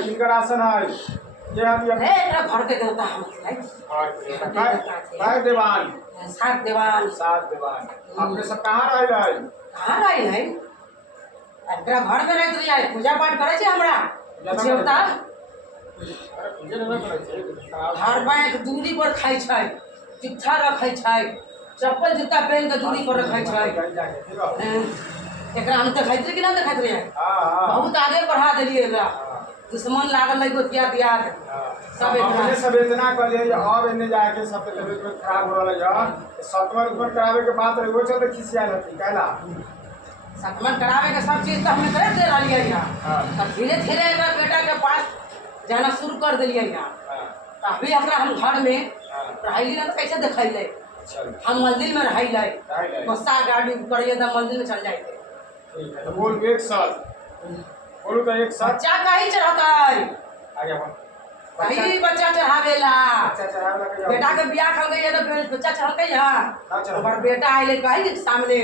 किनकर आसन है ये हम घर के देवता हम काय देवान सात देवान आपने सब कहाँ रह है एकरा घर में रह जाए पूजा पाठ करे छे हमरा देवता हर बार दूरी पर खाई छै चिट्ठा रखै छै चप्पल जूता पहन के दूरी पर रखै छै एकरा हम तो खाइते कि ना तो खाइते बहुत आगे बढ़ा देलिए एकरा दुश्मन लागल है गोतिया दिया सब इतना कर लिए अब इन्ने जाके सब तबीयत खराब हो रहा है सतमन ऊपर करावे के बात रही वो चलते खिसिया रहती कहला सतमन करावे के सब चीज तो हमें कर दे रही है यहाँ तब धीरे धीरे अगर बेटा के पास जाना शुरू कर दिलिए यहाँ अभी अपना हम घर में रही ना कैसे दिखाई हम मंदिर में रही गुस्सा गाड़ी करिए तो मंदिर में चल जाए तो बोल एक साथ बोलू तो एक साथ बच्चा कहीं चढ़ाता है आगे कहीं बच्चा चढ़ावेला बेटा के बियाह कर गई है तो बच्चा चढ़ गई है और बेटा आइले कहीं सामने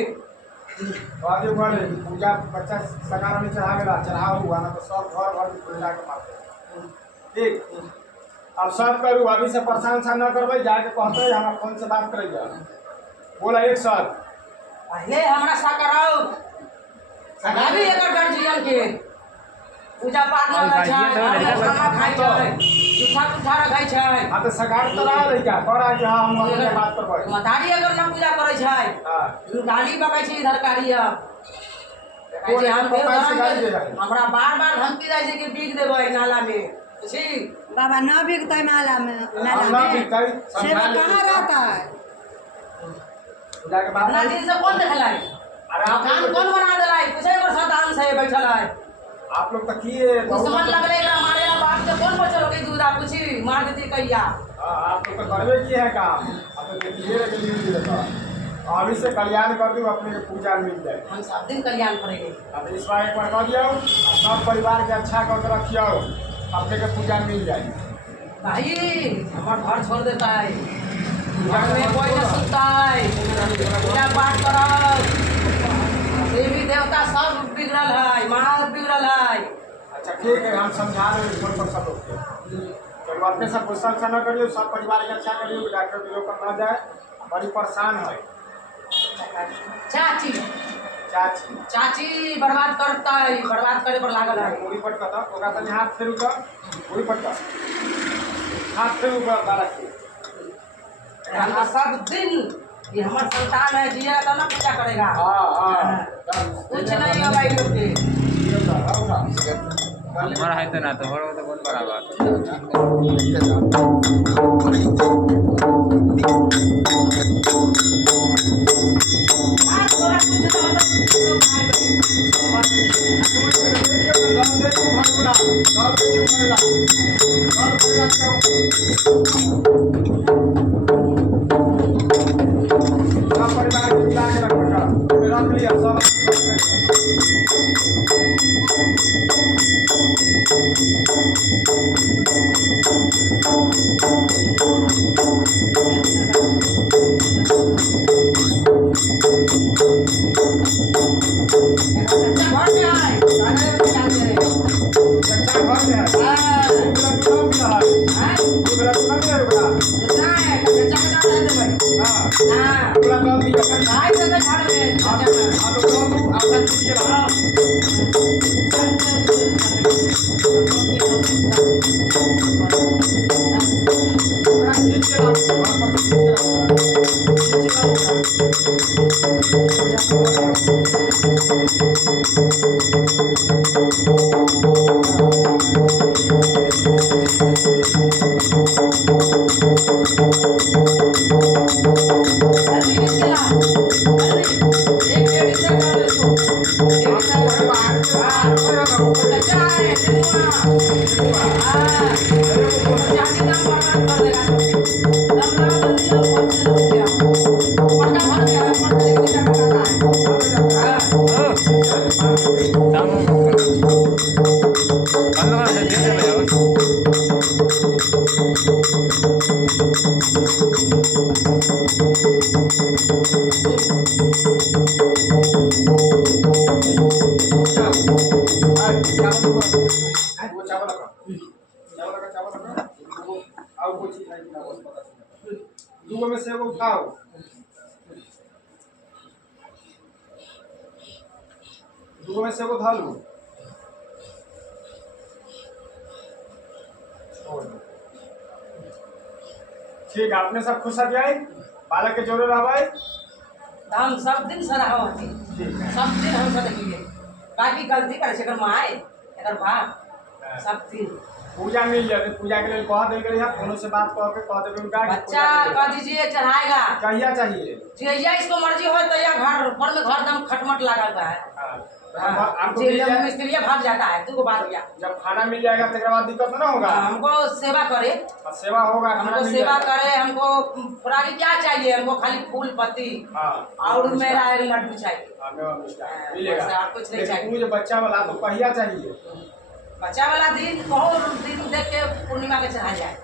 आगे बढ़े पूजा बच्चा सगारा में चढ़ावेला चढ़ाओ हुआ ना तो सब घर भर पूजा के मारते ठीक अब सब करू अभी से परेशान सा न करबे जाके कहते हमरा फोन से बात करेगा बोला एक साथ पहले हमरा सा कराओ सगा भी एक गार्जियन के पूजा पाठ में लग जाए खाना खाई जाए जूठा जूठा रखाई छै हां तो सगार तो रहा रही क्या बड़ा कि हम के बात करबै मतारी अगर ना पूजा करे छै हां गाली बकै छै इधर कारिया जे हम हमरा बार-बार धमकी दै छै कि बीग देबै नाला में जी बाबा ना बिकते नाला में से कहाँ रहता है जाके बाबा दिन से कौन देखलाई अरे काम कौन बना देलाई पूछे पर सदान से बैठल है आप लोग तो किए दुश्मन लगले एकरा मारे बाप से कौन बचल के दूधा पूछी मार देती कहिया आप लोग तो करवे की है काम आप तो धीरे धीरे तो अभी से कल्याण कर दूं अपने पूजा मिल जाए हम सब दिन कल्याण करेंगे अब इस बार एक बार कह दियो सब परिवार के अच्छा कर रखियो अपने के पूजा मिल जाए भाई हमारा घर छोड़ देता है घर में कोई न सुनता है पूजा पाठ करो देवी देवता सब बिगड़ल है महाराज बिगड़ल है अच्छा ठीक है हम समझा रहे हैं पर सब लोग चलो अपने सब गुस्सा न करियो सब परिवार के अच्छा करियो डॉक्टर के लोग न जाए बड़ी परेशान है चाची चाची चाची बर्बाद करता है बर्बाद करे पर लागल है पूरी पट कथा ओका तनी हाथ फेरू का पूरी पट का हाथ फेरू का बालक रहना सब दिन ये हमार संतान है जिया तो ना पूजा करेगा कुछ नहीं होगा ये लोग के हमारा है तो ना तो हो तो बहुत बड़ा बात सच्चा घर में आए गाना में क्या दे रहे अच्छा घर में है हाँ दूसरा दूसरा भी रहा है हाँ दूसरा दूसरा भी है रुपया दूसरा है सच्चा का नाम है भाई हाँ हाँ दूसरा तो भी है भाई तो घर में आप सच्चा आप तो हम आपका चीज के रहा थोड़ा चीज के रहा चीज के रहा जल्दी किसके ला जल्दी एक डेढ़ इसका कर दे तू एक इसका सच्चा है सिनुआ हाँ जानी का बर्बाद कर देगा सबके दम ना बंदी और कौन से लोग गया पड़का भर गया है पड़का लेके क्या करना है हाँ दूगो में से एगो उठाओ दूगो में से एगो उठा लो ठीक है अपने सब खुश जाए बालक के जोड़े रहबै हम सब दिन सराहो हती ठीक है सब दिन हम सब देखिए बाकी गलती करे एकर माय एकर बाप सब दिन पूजा मिल जाए पूजा के लिए कह देंगे यहाँ फोनों से बात कह के कह देंगे उनका कि बच्चा पूजा कह दीजिए चढ़ाएगा कहिया चाहिए जैया इसको मर्जी हो तो या घर पर में घर दम खटमट लगा हुआ है हाँ, आपको मिल जाए मिस्त्री भाग जाता है तू को बात किया जब खाना मिल जाएगा तो बाद दिक्कत ना होगा हमको सेवा करे और सेवा होगा खाना हमको मिल सेवा जाएगा। करे हमको पुरानी क्या चाहिए हमको खाली फूल पत्ती हाँ और मेरा एक लड्डू चाहिए हाँ, मेवा मिष्ठान हाँ, मिलेगा बस और कुछ नहीं लेकिन चाहिए। मुझे बच्चा वाला तो कहिया चाहिए बच्चा वाला दिन बहुत दिन देख के पूर्णिमा के चढ़ा जाए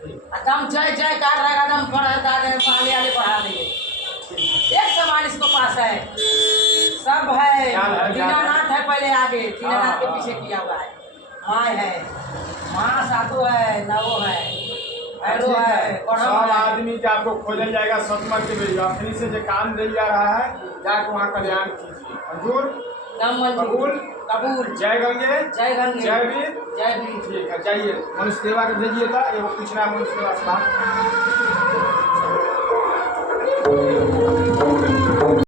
ठीक, आ दम जय जयकार रहेगा दम पढ़ता है पाले आले बढ़ा देंगे एक सामान इसको पास है सब है ज्ञान है, ज्ञान है। दीनानाथ है पहले आगे दीनानाथ के हाँ, पीछे हाँ। किया हुआ है माँ है माँ साधु है नवो है भैरो ठीक है है पढ़म सब है आदमी के आपको खोजल जाएगा सतमर के बेरिया अपनी से जो काम दिल जा रहा है जाके वहाँ कल्याण कीजिए मंजूर दम मंजूर कबूल कबूल जय गंगे जय गंगे जय वीर जय वीर ठीक है जाइए मनुष्य सेवा के भेजिए था एगो पूछना है मनुष्य सेवा से बात